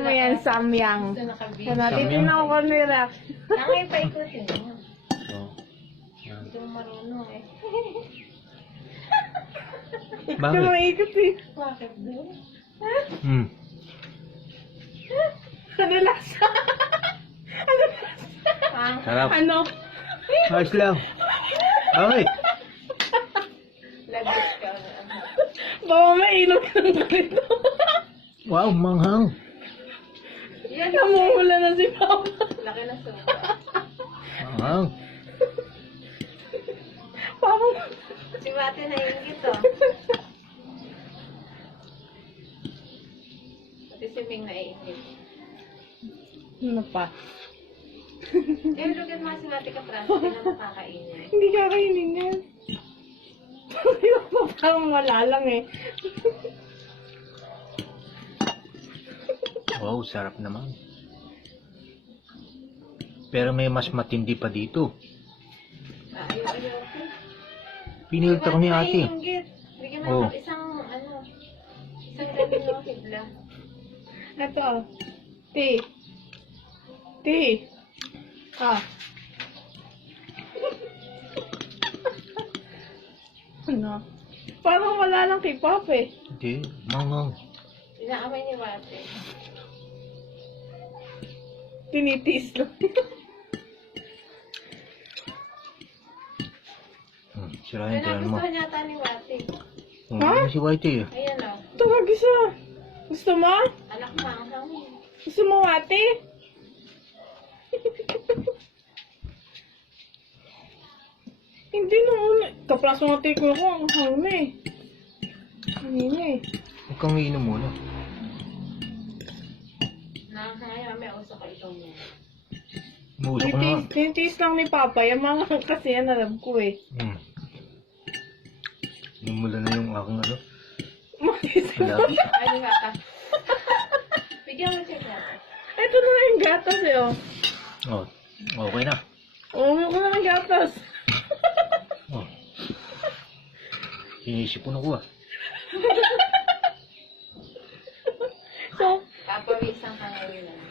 mo yan, Samyang. Gusto nakabili. Ano, titignan ko kung nila. Nakay paikutin mo. Oh. Yan. Hindi mo marunong eh. Ikaw Bakit? maikot eh. Bakit doon? Hmm. Ano lasa? Ano lasa? Sarap. Ano? Ayos lang. Okay. Lagos ka na. Baka mailog ng ganito. Wow, manghang. Yan. Namumula na si Papa. Laki na suka. Manghang. Papa. Si Mate naiingit oh. Pati si Ming naiingit. Ano pa? Eh, lugan mo si Mate ka Francis. Hindi na makakainin. Hindi kakainin yan. Hindi ko parang malalang eh. Wow, sarap naman. Pero may mas matindi pa dito. Ayaw. Pinilta ko ni ate. Naiingit. Bigyan Oh. mo ng isang gabi ng kibla. Ito. Tea. Tea. Ah. Ano? Parang wala lang kay Papa eh. Hindi, manghang. Inaamay ni Mate. Tinitiis lang. Sirahin tayo mo. Nagustuhan yata ni Mate. Si Whitey eh. Ayan o. Tawag isa. Gusto mo? Anak manghang. Gusto mo ate? Hindi naman. Kapraso nga tiko ko. Ang hangin eh. Kanina eh. Huwag kang iinom muna. Nakakaya may uso ka itong mo. Umuusok ko na nga. Tinitiis lang ni Papa. Yung mga kasi yan alam ko eh. Namula na yung aking ano. Matis. Wala. Ano nga ka? Bigyan mo siya Mate. Ito na yung gatas eh oh. Oh, okay na. Umuha ko na ng gatas. Oh. Sinisipon ako ah. So, Papawisan ka ngayon na.